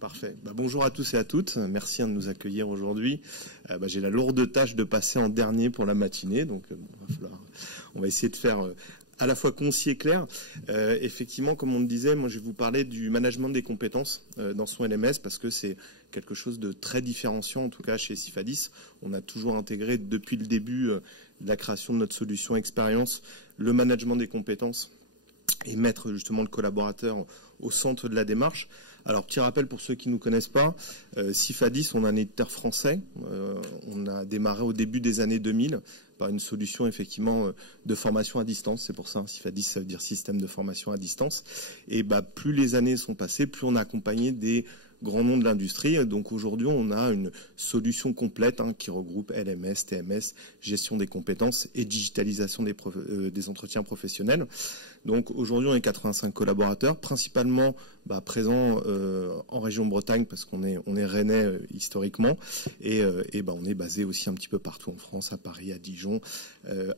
Parfait. Bonjour à tous et à toutes. Merci de nous accueillir aujourd'hui. J'ai la lourde tâche de passer en dernier pour la matinée, donc on va essayer de faire à la fois concis et clair. Effectivement, comme on me disait, moi je vais vous parler du management des compétences dans son LMS parce que c'est quelque chose de très différenciant, en tout cas chez Cifadis. On a toujours intégré depuis le début de la création de notre solution expérience le management des compétences et mettre justement le collaborateur au centre de la démarche. Alors, petit rappel pour ceux qui ne nous connaissent pas, Cifadis, on est un éditeur français. On a démarré au début des années 2000 par une solution effectivement de formation à distance. C'est pour ça, Cifadis, ça veut dire système de formation à distance. Et plus les années sont passées, plus on a accompagné des grands noms de l'industrie. Donc aujourd'hui, on a une solution complète qui regroupe LMS, TMS, gestion des compétences et digitalisation des entretiens professionnels. Donc aujourd'hui, on est 85 collaborateurs, principalement présents en région Bretagne parce qu'on est rennais historiquement et on est basé aussi un petit peu partout en France, à Paris, à Dijon,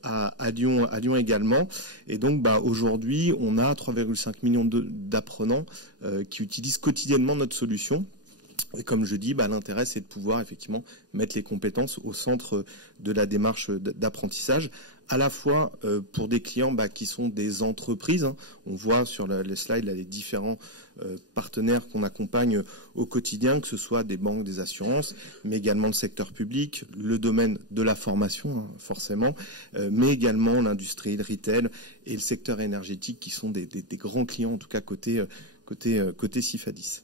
à Lyon également. Et donc aujourd'hui, on a 3,5 millions d'apprenants qui utilisent quotidiennement notre solution. Et comme je dis, l'intérêt, c'est de pouvoir effectivement mettre les compétences au centre de la démarche d'apprentissage, à la fois pour des clients qui sont des entreprises. On voit sur les slides là, les différents partenaires qu'on accompagne au quotidien, que ce soit des banques, des assurances, mais également le secteur public, le domaine de la formation, forcément, mais également l'industrie, le retail et le secteur énergétique, qui sont des grands clients, en tout cas côté Cifadis.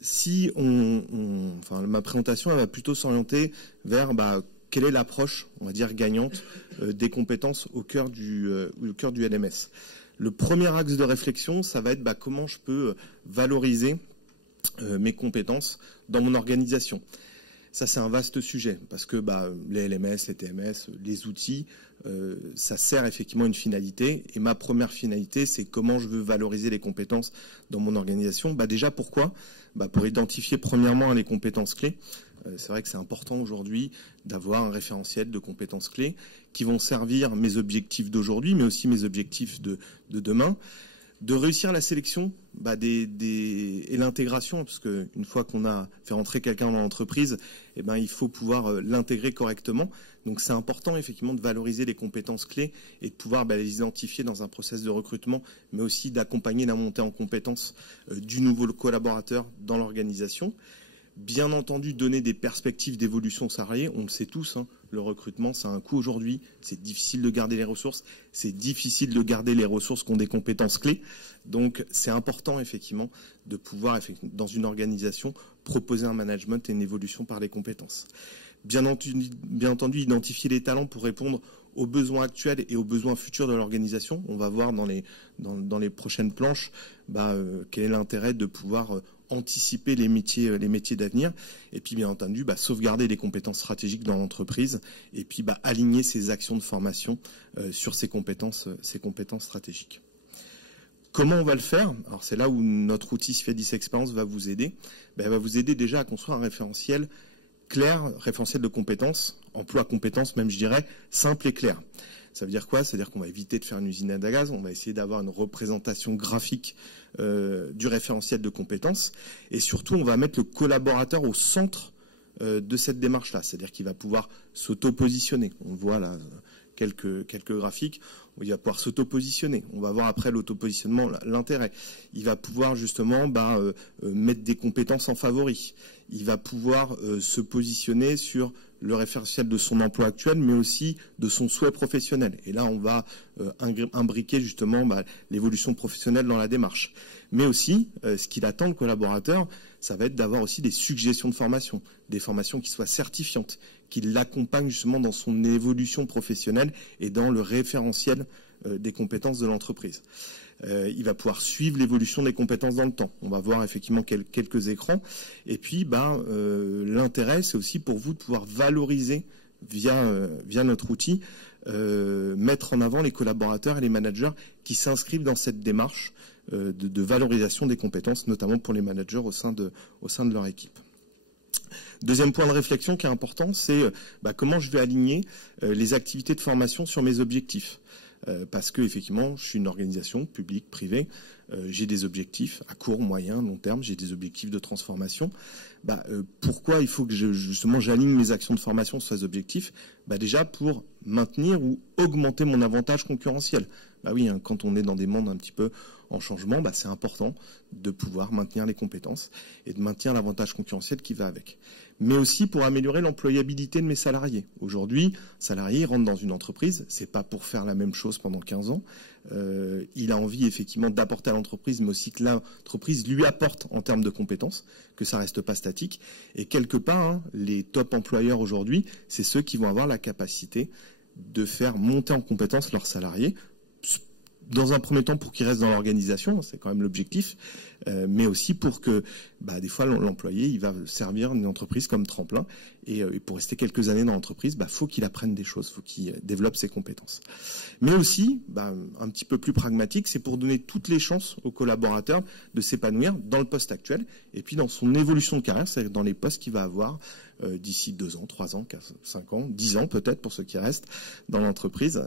Si ma présentation elle va plutôt s'orienter vers quelle est l'approche, on va dire, gagnante des compétences au cœur du LMS. Le premier axe de réflexion, ça va être comment je peux valoriser mes compétences dans mon organisation. Ça, c'est un vaste sujet parce que les LMS, les TMS, les outils, ça sert effectivement une finalité. Et ma première finalité, c'est comment je veux valoriser les compétences dans mon organisation. Déjà, pourquoi ? Pour identifier premièrement les compétences clés. C'est vrai que c'est important aujourd'hui d'avoir un référentiel de compétences clés qui vont servir mes objectifs d'aujourd'hui, mais aussi mes objectifs de demain. De réussir la sélection et l'intégration, parce qu'une fois qu'on a fait rentrer quelqu'un dans l'entreprise, il faut pouvoir l'intégrer correctement. Donc c'est important effectivement de valoriser les compétences clés et de pouvoir les identifier dans un process de recrutement, mais aussi d'accompagner la montée en compétences du nouveau collaborateur dans l'organisation. Bien entendu, donner des perspectives d'évolution salariée, on le sait tous, le recrutement, ça a un coût aujourd'hui, c'est difficile de garder les ressources, c'est difficile de garder les ressources qui ont des compétences clés. Donc, c'est important, effectivement, de pouvoir, dans une organisation, proposer un management et une évolution par les compétences. Bien entendu, identifier les talents pour répondre aux besoins actuels et aux besoins futurs de l'organisation. On va voir dans les prochaines planches quel est l'intérêt de pouvoir anticiper les métiers d'avenir et puis bien entendu sauvegarder les compétences stratégiques dans l'entreprise et puis aligner ses actions de formation sur ces compétences stratégiques. Comment on va le faire? Alors c'est là où notre outil Cifadis Experience va vous aider. Elle va vous aider déjà à construire un référentiel clair, référentiel de compétences, emploi compétences même je dirais, simple et clair. Ça veut dire quoi? C'est-à-dire qu'on va éviter de faire une usine à gaz, on va essayer d'avoir une représentation graphique du référentiel de compétences et surtout on va mettre le collaborateur au centre de cette démarche-là, c'est-à-dire qu'il va pouvoir s'auto-positionner. On voit là quelques graphiques où il va pouvoir s'auto-positionner. On va voir après l'auto-positionnement l'intérêt. Il va pouvoir justement mettre des compétences en favori. Il va pouvoir se positionner sur le référentiel de son emploi actuel, mais aussi de son souhait professionnel. Et là, on va imbriquer justement l'évolution professionnelle dans la démarche. Mais aussi, ce qu'il attend le collaborateur, ça va être d'avoir aussi des suggestions de formation, des formations qui soient certifiantes, qui l'accompagnent justement dans son évolution professionnelle et dans le référentiel des compétences de l'entreprise. Il va pouvoir suivre l'évolution des compétences dans le temps. On va voir effectivement quelques écrans. Et puis, l'intérêt, c'est aussi pour vous de pouvoir valoriser via notre outil, mettre en avant les collaborateurs et les managers qui s'inscrivent dans cette démarche de valorisation des compétences, notamment pour les managers au sein de leur équipe. Deuxième point de réflexion qui est important, c'est comment je vais aligner les activités de formation sur mes objectifs. Parce que effectivement, je suis une organisation publique, privée, j'ai des objectifs à court, moyen, long terme, j'ai des objectifs de transformation. Pourquoi il faut que justement j'aligne mes actions de formation sur ces objectifs? Déjà pour maintenir ou augmenter mon avantage concurrentiel. Oui, hein, quand on est dans des mondes un petit peu en changement, c'est important de pouvoir maintenir les compétences et de maintenir l'avantage concurrentiel qui va avec. Mais aussi pour améliorer l'employabilité de mes salariés. Aujourd'hui, salarié rentre dans une entreprise, c'est pas pour faire la même chose pendant 15 ans. Il a envie effectivement d'apporter à l'entreprise, mais aussi que l'entreprise lui apporte en termes de compétences, que ça reste pas statique. Et quelque part, hein, les top employeurs aujourd'hui, c'est ceux qui vont avoir la capacité de faire monter en compétences leurs salariés, dans un premier temps pour qu'ils restent dans l'organisation, c'est quand même l'objectif, mais aussi pour que des fois l'employé il va servir une entreprise comme tremplin et pour rester quelques années dans l'entreprise, faut qu'il apprenne des choses, faut qu'il développe ses compétences. Mais aussi, un petit peu plus pragmatique, c'est pour donner toutes les chances aux collaborateurs de s'épanouir dans le poste actuel et puis dans son évolution de carrière, c'est-à-dire dans les postes qu'il va avoir d'ici 2 ans, 3 ans, 5 ans, 10 ans peut-être pour ceux qui restent dans l'entreprise,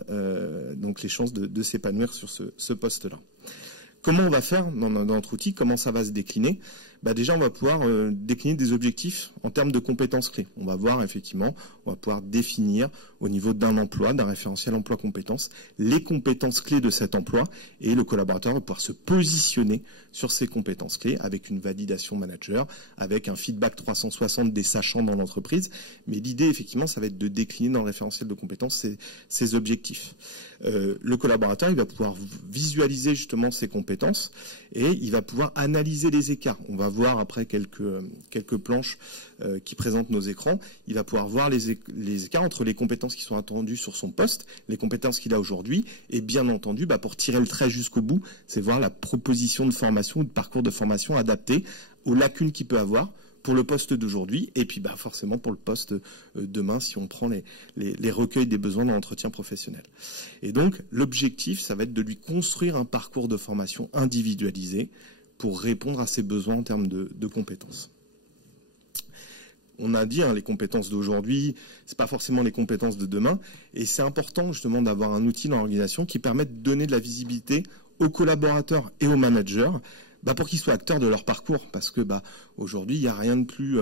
donc les chances de s'épanouir sur ce poste-là. Comment on va faire dans notre outil? Comment ça va se décliner? Déjà, on va pouvoir décliner des objectifs en termes de compétences clés. On va voir effectivement, on va pouvoir définir au niveau d'un emploi, d'un référentiel emploi-compétences, les compétences clés de cet emploi et le collaborateur va pouvoir se positionner sur ces compétences clés avec une validation manager, avec un feedback 360 des sachants dans l'entreprise. Mais l'idée, effectivement, ça va être de décliner dans le référentiel de compétences ces objectifs. Le collaborateur, il va pouvoir visualiser justement ses compétences et il va pouvoir analyser les écarts. On va voir après quelques planches qui présentent nos écrans. Il va pouvoir voir les écarts entre les compétences qui sont attendues sur son poste, les compétences qu'il a aujourd'hui et bien entendu, pour tirer le trait jusqu'au bout, c'est voir la proposition de formation ou de parcours de formation adapté aux lacunes qu'il peut avoir pour le poste d'aujourd'hui et puis forcément pour le poste demain si on prend les recueils des besoins dans l'entretien professionnel. Et donc l'objectif, ça va être de lui construire un parcours de formation individualisé pour répondre à ses besoins en termes de compétences. On a dit, les compétences d'aujourd'hui, c'est pas forcément les compétences de demain, et c'est important justement d'avoir un outil dans l'organisation qui permette de donner de la visibilité aux collaborateurs et aux managers, pour qu'ils soient acteurs de leur parcours, parce que aujourd'hui, il n'y a rien de plus,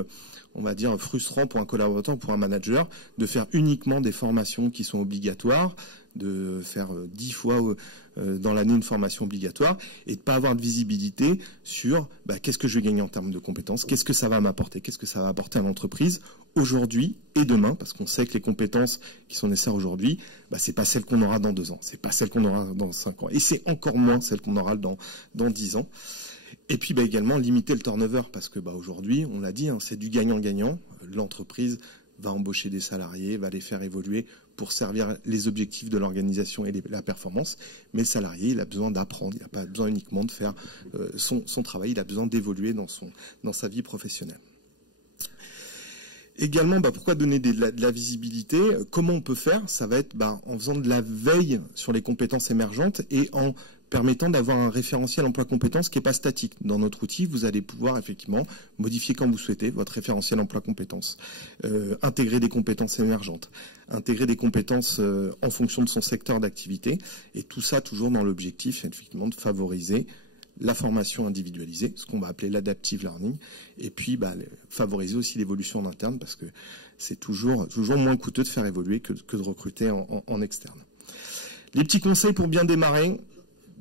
on va dire, frustrant pour un collaborateur ou pour un manager de faire uniquement des formations qui sont obligatoires, de faire 10 fois dans l'année une formation obligatoire et de pas avoir de visibilité sur qu'est-ce que je vais gagner en termes de compétences, qu'est-ce que ça va m'apporter, qu'est-ce que ça va apporter à l'entreprise aujourd'hui et demain, parce qu'on sait que les compétences qui sont nécessaires aujourd'hui, c'est pas celles qu'on aura dans 2 ans, c'est pas celles qu'on aura dans 5 ans, et c'est encore moins celles qu'on aura dans 10 ans. Et puis également limiter le turnover, parce que aujourd'hui, on l'a dit, c'est du gagnant-gagnant. L'entreprise va embaucher des salariés, va les faire évoluer pour servir les objectifs de l'organisation et la performance. Mais le salarié, il a besoin d'apprendre, il n'a pas besoin uniquement de faire son travail, il a besoin d'évoluer dans sa vie professionnelle. Également, pourquoi donner de la visibilité? Comment on peut faire? Ça va être en faisant de la veille sur les compétences émergentes et en permettant d'avoir un référentiel emploi-compétences qui n'est pas statique. Dans notre outil, vous allez pouvoir effectivement modifier quand vous souhaitez votre référentiel emploi-compétences, intégrer des compétences émergentes, intégrer des compétences en fonction de son secteur d'activité, et tout ça toujours dans l'objectif effectivement de favoriser la formation individualisée, ce qu'on va appeler l'adaptive learning, et puis favoriser aussi l'évolution en interne, parce que c'est toujours moins coûteux de faire évoluer que de recruter en externe. Les petits conseils pour bien démarrer: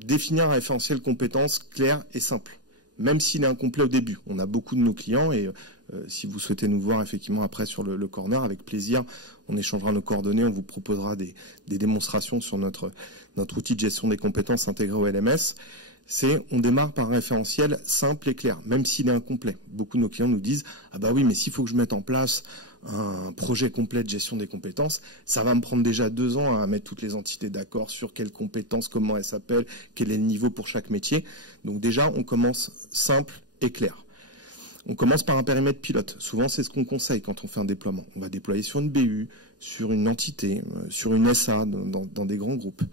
définir un référentiel compétences clair et simple, même s'il est incomplet au début. On a beaucoup de nos clients, et si vous souhaitez nous voir effectivement après sur le corner, avec plaisir, on échangera nos coordonnées, on vous proposera des démonstrations sur notre outil de gestion des compétences intégré au LMS. On démarre par un référentiel simple et clair, même s'il est incomplet. Beaucoup de nos clients nous disent « Ah oui, mais s'il faut que je mette en place un projet complet de gestion des compétences, ça va me prendre déjà 2 ans à mettre toutes les entités d'accord sur quelles compétences, comment elles s'appellent, quel est le niveau pour chaque métier. » Donc déjà, on commence simple et clair. On commence par un périmètre pilote. Souvent, c'est ce qu'on conseille quand on fait un déploiement. On va déployer sur une BU, sur une entité, sur une SA, dans des grands groupes.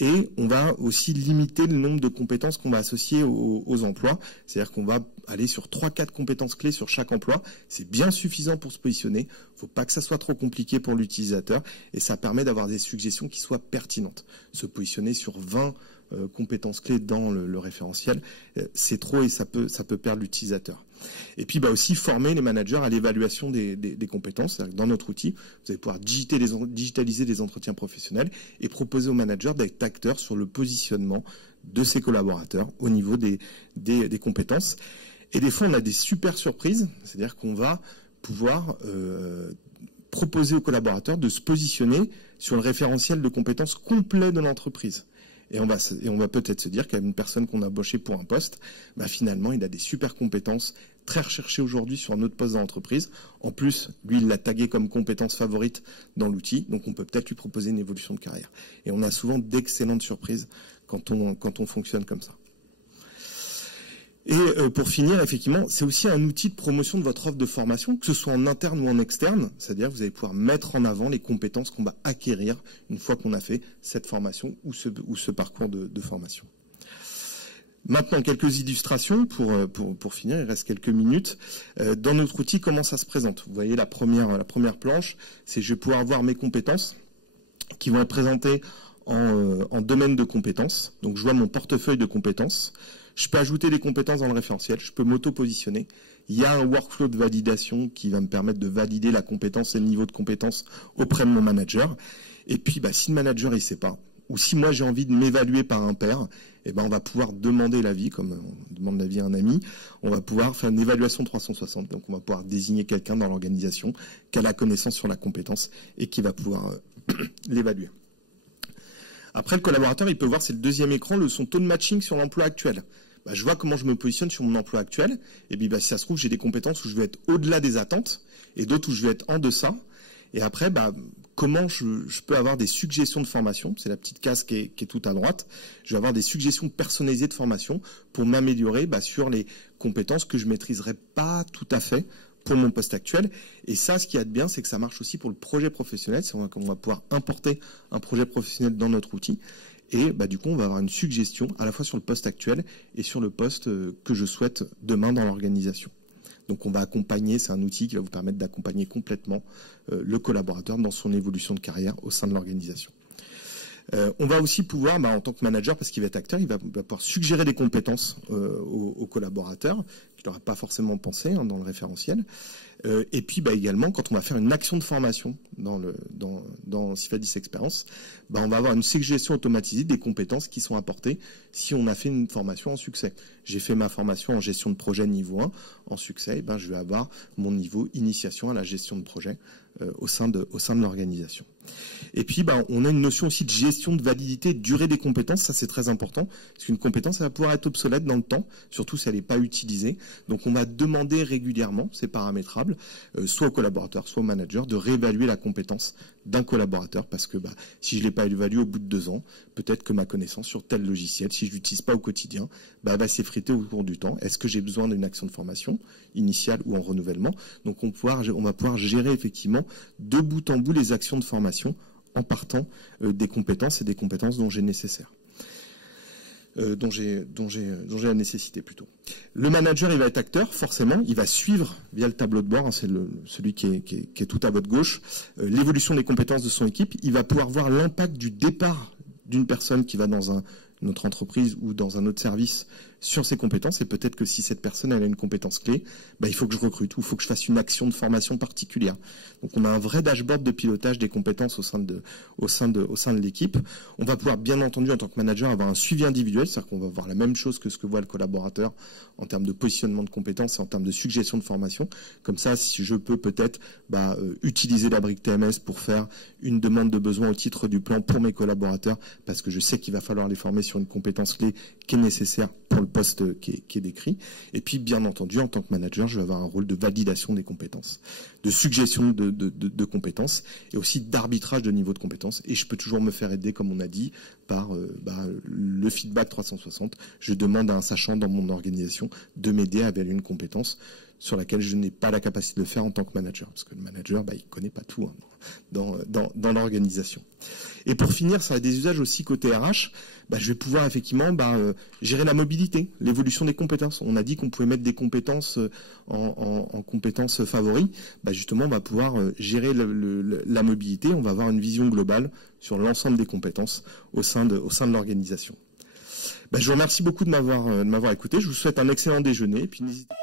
Et on va aussi limiter le nombre de compétences qu'on va associer aux emplois. C'est-à-dire qu'on va aller sur 3-4 compétences clés sur chaque emploi. C'est bien suffisant pour se positionner. Il ne faut pas que ça soit trop compliqué pour l'utilisateur. Et ça permet d'avoir des suggestions qui soient pertinentes. Se positionner sur 20 compétences clés dans le référentiel, c'est trop et ça peut perdre l'utilisateur. Et puis aussi former les managers à l'évaluation des compétences. C'est-à-dire que dans notre outil, vous allez pouvoir digitaliser les entretiens professionnels et proposer aux managers d'être acteurs sur le positionnement de ses collaborateurs au niveau des compétences. Et des fois, on a des super surprises, c'est-à-dire qu'on va pouvoir proposer aux collaborateurs de se positionner sur le référentiel de compétences complet de l'entreprise. Et on va peut-être se dire qu'il y a une personne qu'on a embauchée pour un poste, finalement, il a des super compétences très recherchées aujourd'hui sur un autre poste dans l'entreprise. En plus, lui, il l'a tagué comme compétence favorite dans l'outil, donc on peut peut-être lui proposer une évolution de carrière. Et on a souvent d'excellentes surprises quand on fonctionne comme ça. Et pour finir, effectivement, c'est aussi un outil de promotion de votre offre de formation, que ce soit en interne ou en externe. C'est-à-dire que vous allez pouvoir mettre en avant les compétences qu'on va acquérir une fois qu'on a fait cette formation ou ce parcours de formation. Maintenant, quelques illustrations pour finir, il reste quelques minutes. Dans notre outil, comment ça se présente? Vous voyez la première planche, c'est je vais pouvoir voir mes compétences qui vont être présentées en domaine de compétences. Donc je vois mon portefeuille de compétences. Je peux ajouter des compétences dans le référentiel, je peux m'auto-positionner. Il y a un workflow de validation qui va me permettre de valider la compétence et le niveau de compétence auprès de mon manager. Et puis, si le manager ne sait pas, ou si moi j'ai envie de m'évaluer par un pair, on va pouvoir demander l'avis, comme on demande l'avis à un ami. On va pouvoir faire une évaluation 360. Donc, on va pouvoir désigner quelqu'un dans l'organisation qui a la connaissance sur la compétence et qui va pouvoir l'évaluer. Après, le collaborateur, il peut voir, c'est le deuxième écran, son taux de matching sur l'emploi actuel. Je vois comment je me positionne sur mon emploi actuel. Et puis, si ça se trouve, j'ai des compétences où je vais être au-delà des attentes et d'autres où je vais être en deçà. Et après, comment je peux avoir des suggestions de formation. C'est la petite case qui est tout à droite. Je vais avoir des suggestions personnalisées de formation pour m'améliorer sur les compétences que je maîtriserai pas tout à fait pour mon poste actuel. Et ça, ce qu'il y a de bien, c'est que ça marche aussi pour le projet professionnel. On va pouvoir importer un projet professionnel dans notre outil. Et du coup, on va avoir une suggestion à la fois sur le poste actuel et sur le poste que je souhaite demain dans l'organisation. Donc on va accompagner, c'est un outil qui va vous permettre d'accompagner complètement le collaborateur dans son évolution de carrière au sein de l'organisation. On va aussi pouvoir, en tant que manager, parce qu'il va être acteur, il va pouvoir suggérer des compétences aux collaborateurs qu'il n'aura pas forcément pensé dans le référentiel. Et puis également, quand on va faire une action de formation dans Cifadis Expérience, on va avoir une suggestion automatisée des compétences qui sont apportées si on a fait une formation en succès. J'ai fait ma formation en gestion de projet niveau 1 en succès, je vais avoir mon niveau initiation à la gestion de projet au sein de l'organisation. Et puis, on a une notion aussi de gestion de validité, de durée des compétences. Ça, c'est très important, parce qu'une compétence, elle va pouvoir être obsolète dans le temps, surtout si elle n'est pas utilisée. Donc, on va demander régulièrement, c'est paramétrable, soit au collaborateur, soit au manager, de réévaluer la compétence d'un collaborateur, parce que si je ne l'ai pas évalué au bout de 2 ans, peut-être que ma connaissance sur tel logiciel, si je ne l'utilise pas au quotidien, elle va s'effriter au cours du temps. Est-ce que j'ai besoin d'une action de formation initiale ou en renouvellement? Donc, on va pouvoir gérer effectivement de bout en bout les actions de formation en partant des compétences et des compétences dont j'ai nécessaire. Dont j'ai la nécessité plutôt. Le manager, il va être acteur, forcément, il va suivre via le tableau de bord, c'est celui qui est tout à votre gauche, l'évolution des compétences de son équipe. Il va pouvoir voir l'impact du départ d'une personne qui va dans notre entreprise ou dans un autre service sur ses compétences, et peut-être que si cette personne elle a une compétence clé, il faut que je recrute ou il faut que je fasse une action de formation particulière. Donc on a un vrai dashboard de pilotage des compétences au sein de l'équipe. On va pouvoir bien entendu en tant que manager avoir un suivi individuel, c'est-à-dire qu'on va voir la même chose que ce que voit le collaborateur en termes de positionnement de compétences et en termes de suggestion de formation. Comme ça, si je peux peut-être utiliser la brique TMS pour faire une demande de besoin au titre du plan pour mes collaborateurs, parce que je sais qu'il va falloir les former sur une compétence clé qui est nécessaire pour le poste qui est décrit. Et puis, bien entendu, en tant que manager, je vais avoir un rôle de validation des compétences, de suggestion de compétences et aussi d'arbitrage de niveau de compétences. Et je peux toujours me faire aider, comme on a dit, par le feedback 360. Je demande à un sachant dans mon organisation de m'aider à évaluer une compétence sur laquelle je n'ai pas la capacité de le faire en tant que manager. Parce que le manager, il connaît pas tout dans l'organisation. Et pour finir, ça a des usages aussi côté RH. Je vais pouvoir effectivement gérer la mobilité, l'évolution des compétences. On a dit qu'on pouvait mettre des compétences en compétences favoris. Justement, on va pouvoir gérer la mobilité. On va avoir une vision globale sur l'ensemble des compétences au sein de l'organisation. Je vous remercie beaucoup de m'avoir écouté. Je vous souhaite un excellent déjeuner. Et puis n'hésitez